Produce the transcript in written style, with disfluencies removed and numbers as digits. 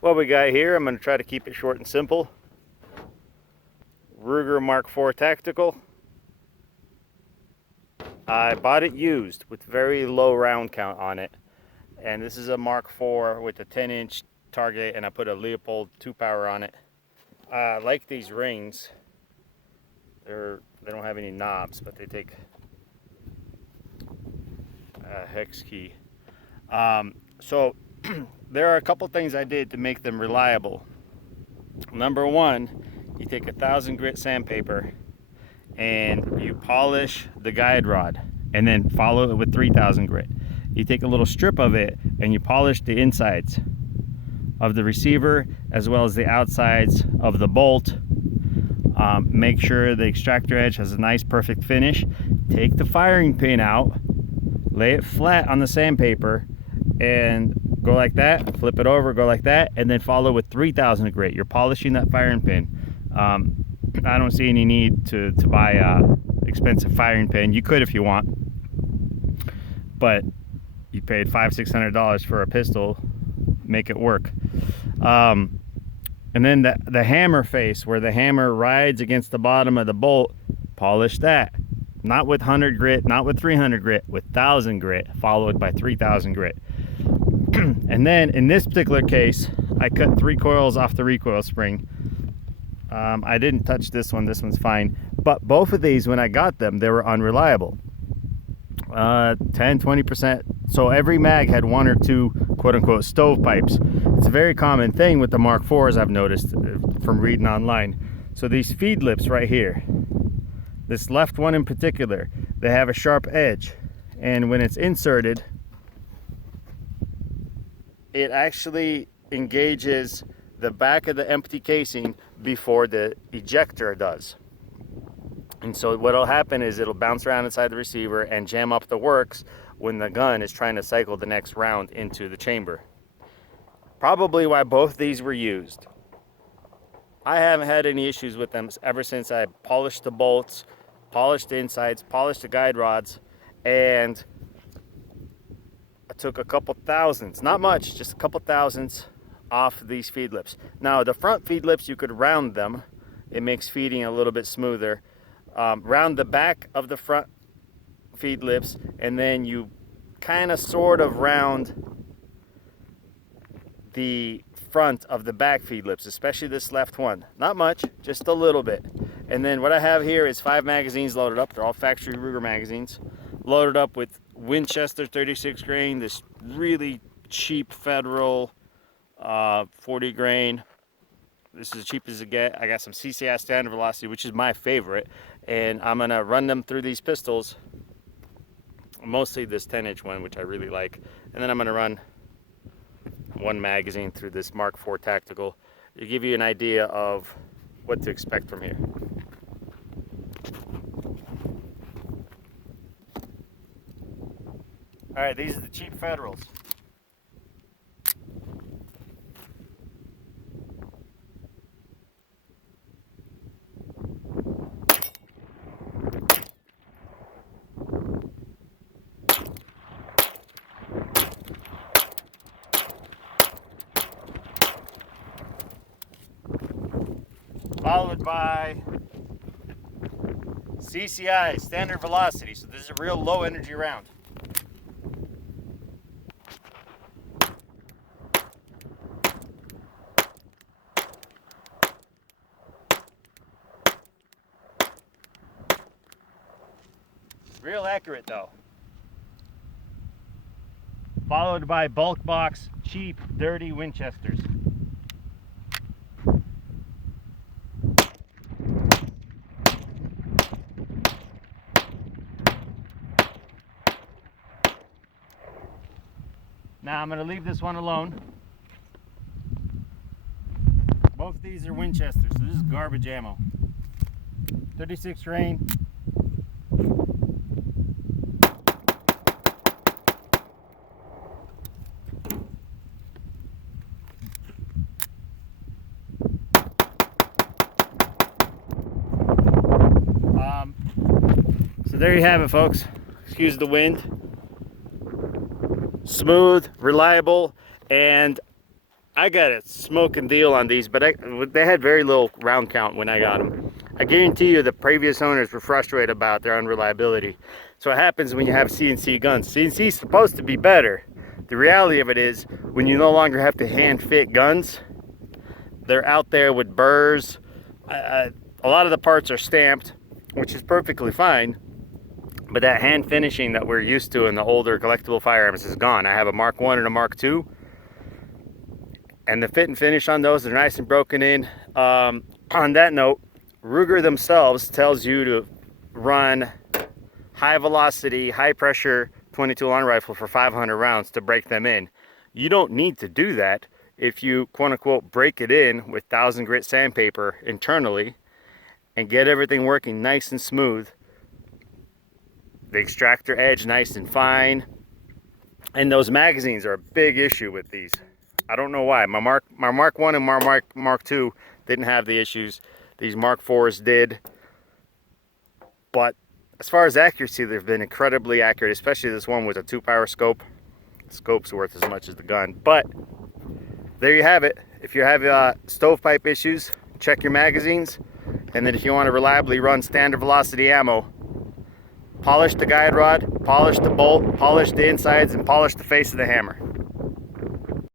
What we got here, I'm going to try to keep it short and simple. Ruger Mark IV Tactical. I bought it used with very low round count on it. And this is a Mark IV with a 10-inch target, and I put a Leupold 2-power on it. I like these rings. They don't have any knobs, but they take a hex key. So there are a couple things I did to make them reliable. Number one, you take 1,000 grit sandpaper and you polish the guide rod, and then follow it with 3,000 grit. You take a little strip of it and you polish the insides of the receiver as well as the outsides of the bolt. Make sure the extractor edge has a nice perfect finish. Take the firing pin out, lay it flat on the sandpaper, and go like that, flip it over, go like that, and then follow with 3,000 grit. You're polishing that firing pin. I don't see any need to buy a expensive firing pin. You could if you want, but you paid $500-600 for a pistol. Make it work. And then the hammer face, where the hammer rides against the bottom of the bolt, polish that. Not with 100 grit, not with 300 grit, with 1,000 grit, followed by 3,000 grit. And then in this particular case, I cut 3 coils off the recoil spring. I didn't touch this one. This one's fine. But both of these, when I got them, they were unreliable. 10-20%. So every mag had 1 or 2 quote-unquote stovepipes. It's a very common thing with the Mark IVs, I've noticed from reading online. So these feed lips right here, this left one in particular, they have a sharp edge, and when it's inserted, it actually engages the back of the empty casing before the ejector does. And so what'll happen is it'll bounce around inside the receiver and jam up the works when the gun is trying to cycle the next round into the chamber. Probably why both these were used. I haven't had any issues with them ever since I polished the bolts, polished the insides, polished the guide rods, and I took a couple thousandths, not much, just a couple thousandths off these feed lips. Now the front feed lips, you could round them. It makes feeding a little bit smoother. Round the back of the front feed lips, and then you kind of sort of round the front of the back feed lips, especially this left one. Not much, just a little bit. And then what I have here is 5 magazines loaded up. They're all factory Ruger magazines, loaded up with Winchester 36 grain, this really cheap Federal 40 grain. This is as cheap as it get. I got some CCI standard velocity, which is my favorite, and I'm gonna run them through these pistols, mostly this 10-inch one, which I really like, and then I'm gonna run 1 magazine through this Mark IV Tactical to give you an idea of what to expect from here. All right, these are the cheap Federals. Followed by CCI, standard velocity. So this is a real low energy round. Real accurate though. Followed by bulk box, cheap, dirty Winchesters. Now I'm going to leave this one alone. Both of these are Winchesters, so this is garbage ammo. 36 grain. So there you have it, folks. Excuse the wind. Smooth, reliable, and I got a smoking deal on these, but they had very little round count when I got them. I guarantee you the previous owners were frustrated about their unreliability. So what happens when you have CNC guns? CNC is supposed to be better. The reality of it is, when you no longer have to hand fit guns, they're out there with burrs. A lot of the parts are stamped, which is perfectly fine. But that hand finishing that we're used to in the older collectible firearms is gone. I have a Mark 1 and a Mark 2. And the fit and finish on those are nice and broken in. On that note, Ruger themselves tells you to run high velocity, high pressure 22 long rifle for 500 rounds to break them in. You don't need to do that if you quote unquote break it in with 1000 grit sandpaper internally and get everything working nice and smooth. The extractor edge nice and fine. And those magazines are a big issue with these. I don't know why. My Mark 1 and my Mark 2 didn't have the issues. These Mark 4s did. But as far as accuracy, they've been incredibly accurate, especially this one with a 2-power scope. The scope's worth as much as the gun. But there you have it. If you have stovepipe issues, check your magazines. And then if you want to reliably run standard velocity ammo, polish the guide rod, polish the bolt, polish the insides, and polish the face of the hammer.